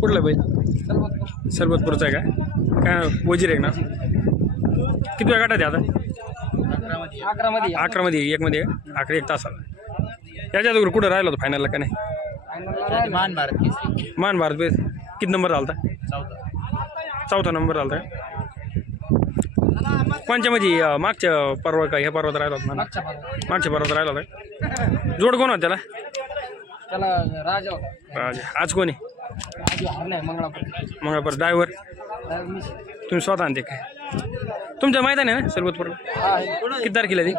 कुठलं बैल? सरबतपूरचा आहे का? काय वजीर आहे ना? किती वेळ गाठात आहे आता? अकरा मध्ये अकरामध्ये एकमध्ये अकरा एक तासाला. याच्या अगोदर कुठं राहिलं होतं फायनलला का नाही? मान भारत केसरी मान भारत बेस किती नंबर झाला होता चौथा. चौथा नंबर झाला होता का? कोणच्यामध्ये अं, मागच्या पर्व का ह्या पर्वत राहिला होता मागच्या पर्वत. राहिला होता? जोड कोण होता त्याला? त्याला राजा होता. आज आज कोण हरलाय मंगळापूर मग परत ड्रायव्हर तर मी तुम्ही स्वतः आणते काय? तुमच्या मैदान आहे ना सरबतपूरला. किती तारखेला ते?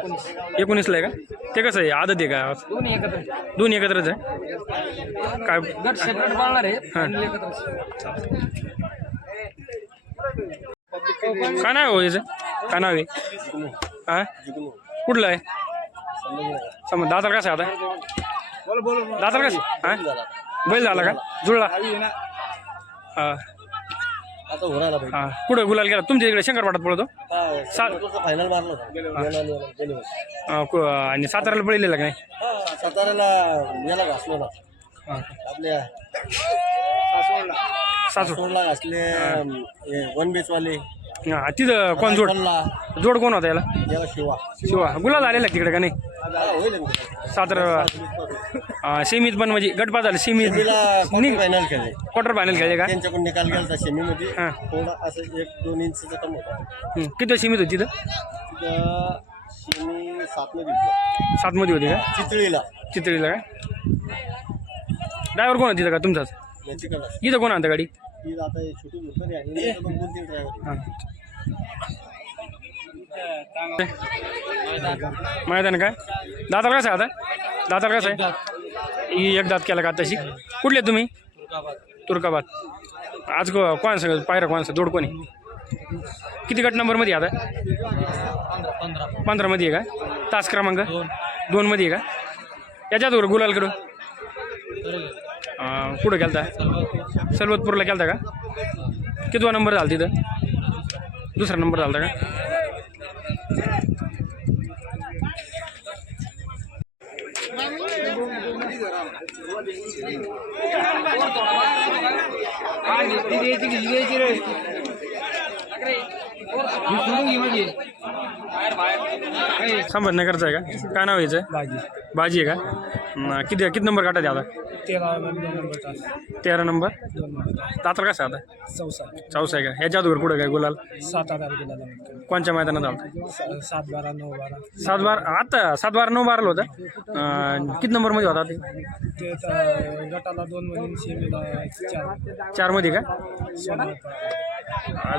एकोणीसला आहे का? ते कसं आहे? आदत आहे का दोन्ही एकत्र दोन्ही एकत्रच आहे? काय? हा. एकत्र काय नाव हो याचं? काय नाव आहे? हा? कुठलं आहे? समज दातार कसं आहे आता? दातार कसं? हा? बैल झाला का? जुळला? हा. आता होणार हा. कुठं गुलाल गेला? तुमच्या इकडे शंकरपाटात पळतो? फायनल मारलं होतं. अं, कु- आणि साताऱ्याला पळलेला का नाही? साताऱ्याला याला घासलो ना हा. आपल्या सासू सोडला घासले वन बीच वाले हा तिथं कोण जोड? जोड कोण होता याला? याला शिवा. शिवा. गुलाल आलेला का तिकडे का नाही? अं, सेमीत पण म्हणजे गटपात झालं सेमीत. फायनल खेळले. क्वार्टर फायनल खेळले का? त्यांच्याकडून निकाल गेला सेमी मध्ये हा. थोडा असं एक दोन इंचचा कमी होता. किती सीमित होती तिथं? सेमी सात मध्ये जिंकलो. सातमध्ये होती का? चितळीला. चित्रीला का? ड्रायव्हर कोण होती का तुमचाच? इथं कोण आणतं गाडी? ही आता आहे मैदान काय? दातार कसं आहे आता? दातार कसं आहे? ही एक दात केला का तशी? कुठले तुम्ही? तुर्काबाद. आज कोण सांग? पायरा कोण सांग? कोणी? किती गट नंबरमध्ये आहे आता? पंधरामध्ये आहे का? तास क्रमांक? दोनमध्ये आहे का? याच्यात वर गुलाल कुठं गेलता? सलवतपूरला गेलता का? कितवा नंबर झाला तिथं? दुसरा नंबर झाला का? द्यायची घ्यायची रे. संभाजीनगरचं आहे का? काय नाव आहे याचं? बाजी. बाजी आहे का? किती किती नंबर काढायचे आता? तेरा नंबर तेरा नंबर? दातर कसं आता? चौसा चौसा आहे का? याच्या अगोदर कुठं काय गुलाल? सात आठ जमत कोणच्या मैदानात आलं सात बारा नऊ बारा. सात बार आता सात बार नऊ बारला होतं? किती नंबरमध्ये होता ते? गटाला दोन मध्ये चार. चारमध्ये का?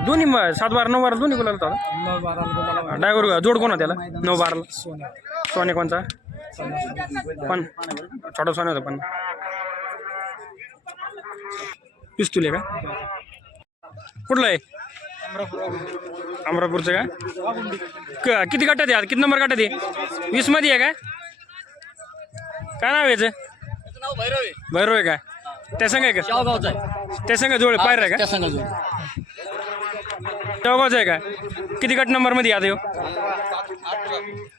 दोन्ही म- सात बार नऊ बारा दोन्ही गुलाल होता नऊ बारा गुलाला ड्रायव्हर जोड कोण त्याला? नऊ बारला. सोन्या. सोने कोणचा पण छोटा सोने होता पण. पिस्तूल आहे का? कुठलं आहे? अमरापूरचं का? क- किती गटात आहे आता? किती नंबर गटात आहे? वीसमध्ये आहे का? काय नाव आहे याचं? भैरव आहे. का? त्या संघ आहे का? गावचा आहे. त्या संघ जोड पायर आहे का? चौगावचं आहे का? किती गट नंबरमध्ये आता ह्यो?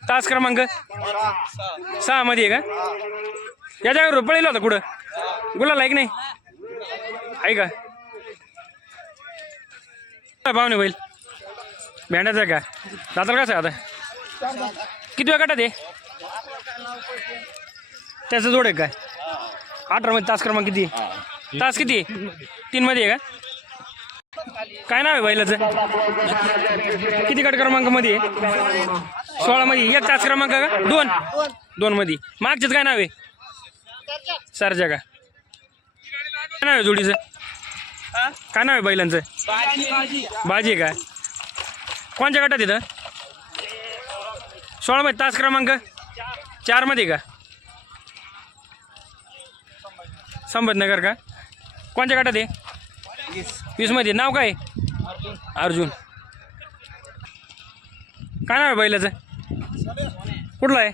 तास क्रमांक? सहामध्ये आहे का? या जागेवर पळेल होता कुठं? गुलाल आहे की नाही? आहे का? काय पाहुणे बैल? भेंड्याचं आहे का? दातार कसं आहे आता? किती वेळ गटात आहे? त्याचं जोड आहे काय? अठरामध्ये तास क्रमांक किती? तास किती आहे? तीनमध्ये आहे का? काय नाव आहे बैलाचं? किती गट क्रमांकामध्ये सोळा सोळामध्ये. एक तास क्रमांक का? दोन? दोन मध्ये मागच्याच काय नाव आहे? सरजा का काय नाव आहे जोडीचं? काय नाव आहे बैलांचं? बाजी आहे का? कोणत्या गटात येतं? सोळामध्ये तास क्रमांक? चारमध्ये का? संभाजनगर का? कोणत्या गटात आहे? वीसमध्ये नाव काय? अर्जुन. काय नाव आहे बैलाचं? कुठलं आहे?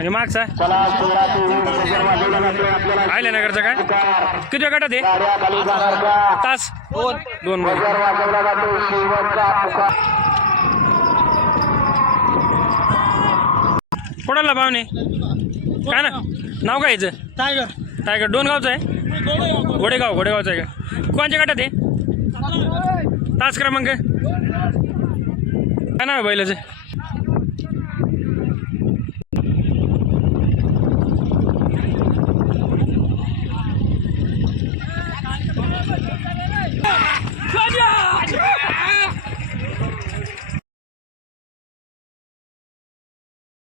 आणि मागचा? आयला नगरचा काय किती गटात आहे? तास? दोन दोन कोणाला पाहुणे? काय ना? नाव काय याचं? टायगर. टायगर. दोन गावचं आहे? घोडेगाव घोडेगावचं आहे का? कोणच्या गटात आहे? तास क्रमांक? काय नाव आहे बैलाचं?